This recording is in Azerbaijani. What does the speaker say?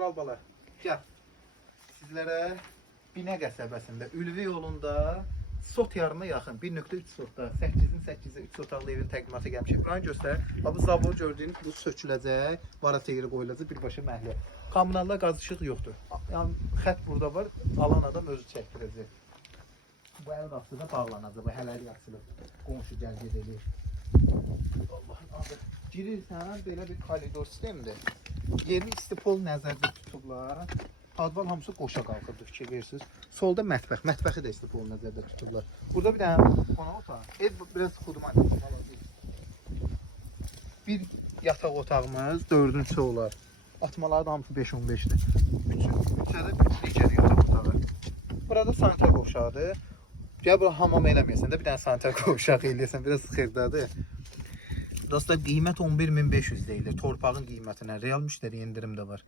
Tural bala, gəl. Sizlərə Binə qəsəbəsində, Ülvi yolunda sot yarına yaxın 1.3 sotda 8-in 8-ə 3 otaqlı evin təqdimatı gəlmişik. Buranı göstər. Bu zavod gördüyünüz bu söküləcək, varasa yeri qoyulacaq, birbaşa məhliyə. Kommunalda qaz işıq yoxdur. Yəni xətt burada var, alan adam özü çəkdirəcək. Bu əl qapısı da bağlanacaq, bu hələlik açılıb. Qonşu gəlged edir. Allah'ın adı. Girirsən, belə bir koridor sistemidir. Yerin istipol nəzərdə tutublar. Padval hamısı qoşa qalxırdı, fikir verirsiniz. Solda mətbəx, mətbəxi də istipol nəzərdə tutublar. Burada bir dənə qonaq otağı. Ev biraz xudman. Bir yataq otağımız 4-cü olar. Atmaları da hamısı 5-15-dir. Üçədə digər yataq otağı. Burada sanitar qovşağıdır. Gəl bura hamam eləməyəsən də bir dənə sanitar qovşağı eləyəsən, biraz xırdadır. Dostlar qiymət 11.500 deyilir. Torpağın qiymətinə. Real müştəri indirim də var.